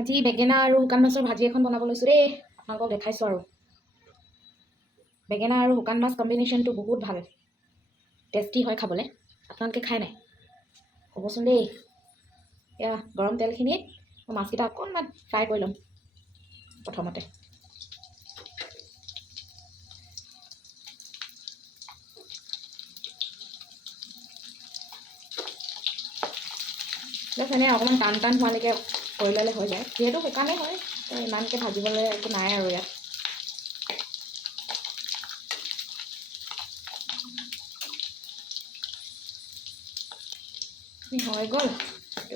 আজি বেঙেনা আৰু শুকান মাছৰ ভাজি এখন বনাব লৈছোঁ দেই। আপোনালোকক দেখাইছোঁ আৰু বেঙেনা আৰু শুকান মাছ কম্বিনেশ্যনটো বহুত ভাল, টেষ্টি হয় খাবলৈ। আপোনালোকে খাই নাই ক'বচোন দেই। এয়া গৰম তেলখিনিত মই মাছকেইটা অকণমান ফ্ৰাই কৰি ল'ম প্ৰথমতে। জাষ্ট এনে অকণমান টান টান হোৱালৈকে কৰি ল'লে হৈ যায়, যিহেতু শুকানেই হয় ইমানকৈ ভাজিবলৈ একো নাই আৰু ইয়াত। হৈ গ'ল,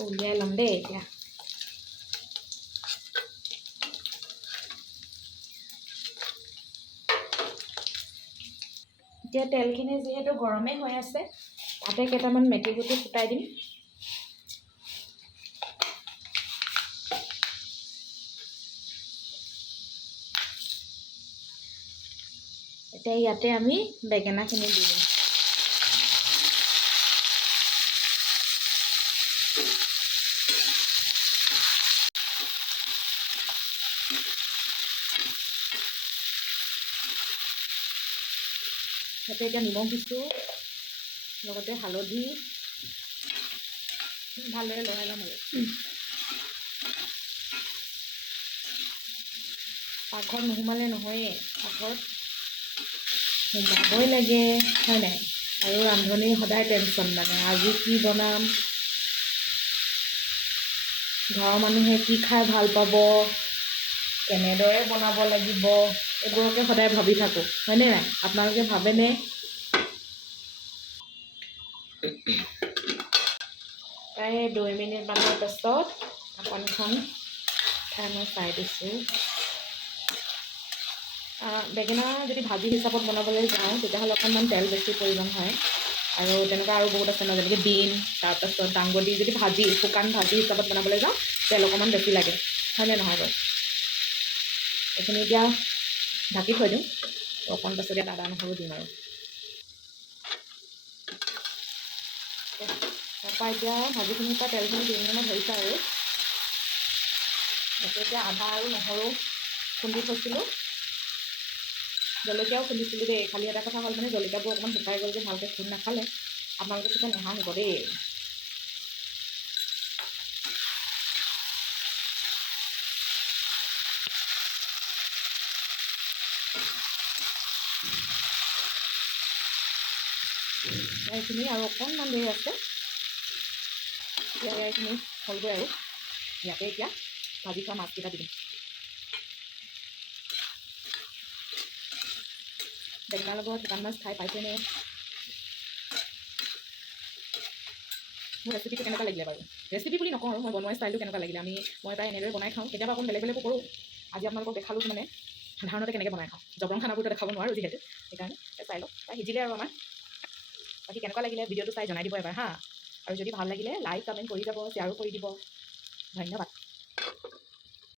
উলিয়াই ল'ম দেই এতিয়া। এতিয়া তেলখিনি যিহেতু গৰমেই হৈ আছে, তাতে কেইটামান মেথি গুটি ফুটাই দিম। এতিয়া ইয়াতে আমি বেঙেনাখিনি দি দিম। তাতে এতিয়া নিমখ দিছোঁ, লগতে হালধি ভালদৰে লৰাই ল'ম আৰু। পাকঘৰত নোসোমালে নহয়েই, পাকঘৰত সোমাবই লাগে হয় নাই। আৰু ৰান্ধনিৰ সদায় টেনশ্যন, মানে আজি কি বনাম, ঘৰৰ মানুহে কি খাই ভাল পাব, কেনেদৰে বনাব লাগিব, এইবোৰকে সদায় ভাবি থাকোঁ হয়নে নাই। আপোনালোকে ভাবেনে? প্ৰায় 2 মিনিটমানৰ পাছত ঢাকনখন উঠাই মই চাই দিছোঁ। বেঙেনা যদি ভাজি হিচাপত বনাবলৈ যাওঁ তেতিয়াহ'লে অকণমান তেল বেছি প্ৰয়োজন হয়, আৰু তেনেকুৱা আৰু বহুত আছে ন, যেনেকৈ বিন, তাৰপাছত দাংবডি। যদি ভাজি শুকান ভাজি হিচাপত বনাবলৈ যাওঁ তেল অকণমান বেছি লাগে, হয়নে নহয় বাৰু। এইখিনি এতিয়া ঢাকি থৈ দিওঁ, অকণ পাছত ইয়াত আদা নহৰু দিম আৰু। তাৰপৰা এতিয়া ভাজিখিনিৰ পৰা তেলখিনি দিম মানে ধৰিছে আৰু। এতিয়া আদা আৰু নহৰু খুন্দি থৈছিলোঁ, জলকীয়াও খুন্দিছিলোঁ দেই। খালি এটা কথা হ'ল মানে জলকীয়াবোৰ অকণমান শুকাই গ'ল যে ভালকৈ খুন্দ নাখালে। আপোনালোকে তেতিয়া নেহাঁহিব দেই। এইখিনি আৰু অকণমান দেৰি আছে, এতিয়া এইখিনি হ'লগৈ আৰু। ইয়াতে এতিয়া ভাজি থোৱা মাছকেইটা দি দিম। বেঙেনাৰ লগত শুকান মাছ খাই পাইছেনে? মোৰ ৰেচিপিটো কেনেকুৱা লাগিলে বাৰু? ৰেচিপি বুলি নকওঁ আৰু, মই বনোৱা ষ্টাইলটো কেনেকুৱা লাগিলে। মই প্ৰায় এনেদৰে বনাই খাওঁ, কেতিয়াবা অকণ বেলেগ বেলেগো কৰোঁ। আজি আপোনালোকক দেখালোঁ মানে সাধাৰণতে কেনেকৈ বনাই খাওঁ। জবৰং খানাবোৰতো দেখাব নোৱাৰোঁ যিহেতু, সেইকাৰণে চাই লওক। তাই সিজিলে আৰু আমাৰ। বাকী কেনেকুৱা লাগিলে ভিডিঅ'টো চাই জনাই দিব এবাৰ হা। আৰু যদি ভাল লাগিলে লাইক কমেণ্ট কৰি যাব, শ্বেয়াৰো কৰি দিব। ধন্যবাদ।